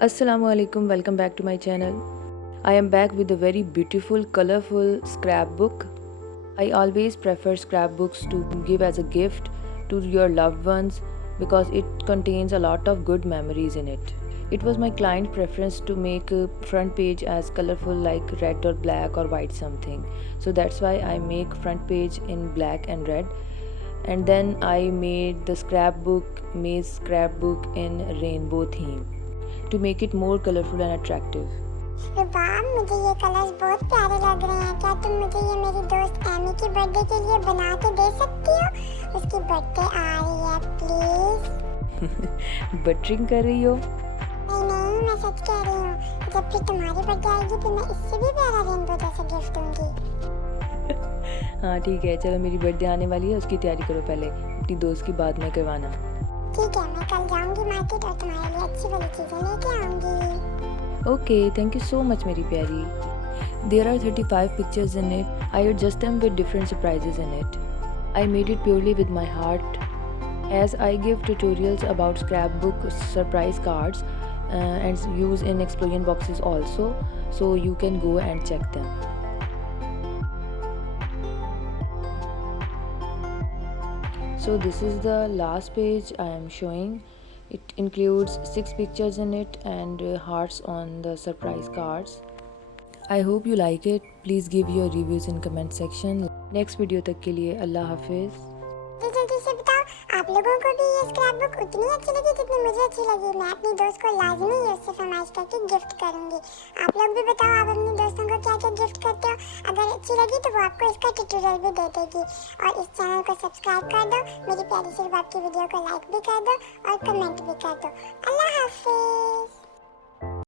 Assalamu alaikum, welcome back to my channel. I am back with a very beautiful, colorful scrapbook. I always prefer scrapbooks to give as a gift to your loved ones because it contains a lot of good memories in it. It was my client preference to make a front page as colorful like red or black or white something. So that's why I make front page in black and red. And then I made the scrapbook in rainbow theme to make it more colorful and attractive. वाह, मुझे ये colours बहुत प्यारे लग रहे हैं। क्या तुम मुझे ये मेरी दोस्त एमी की बर्थडे के लिए बना के दे सकती हो? उसकी बर्थडे आ रही है, प्लीज। बटरिंग कर रही हो? नहीं नहीं, मैं सच कह रही हूँ। जब भी तुम्हारी बर्थडे आएगी तो मैं इससे भी प्यारा रेनबो जैसा गिफ्ट दूंगी। हाँ ठीक है, चलो मेरी बर्थडे आने वाली है, उसकी तैयारी करो पहले, अपनी दोस्त की बाद में करवाना। ठीक है, मैं कल जाऊंगी मार्केट और तुम्हारे लिए अच्छी वाली चीजें लेके आऊंगी। Okay, thank you so much, मेरी प्यारी. There are 35 pictures in it. I adjust them with different surprises in it. I made it purely with my heart. As I give tutorials about scrapbook surprise cards and use in explosion boxes also, so you can go and check them. So this is the last page I am showing. It includes 6 pictures in it and hearts on the surprise cards. I hope you like it. Please give your reviews in comment section. Next video तक के लिए अल्लाह हाफिज़. जल्दी से बताओ, आप लोगों को भी ये स्क्रैपबुक उतनी अच्छी लगी जितनी मुझे अच्छी लगी। मैं अपनी दोस्त को लाजमी ये उससे फरमाइश करके गिफ्ट करूंगी। आप लोग भी बताओ, आप अपनी दोस्तों को क्या क्या गिफ्ट करते हो। अगर अच्छी लगी तो वो आपको इसका ट्यूटोरियल भी दे देगी। और इस चैनल को सब्सक्राइब कर दो, मेरी प्यारी सी बात की वीडियो को लाइक भी कर दो और कमेंट भी कर दो। अल्लाह हाफिज़।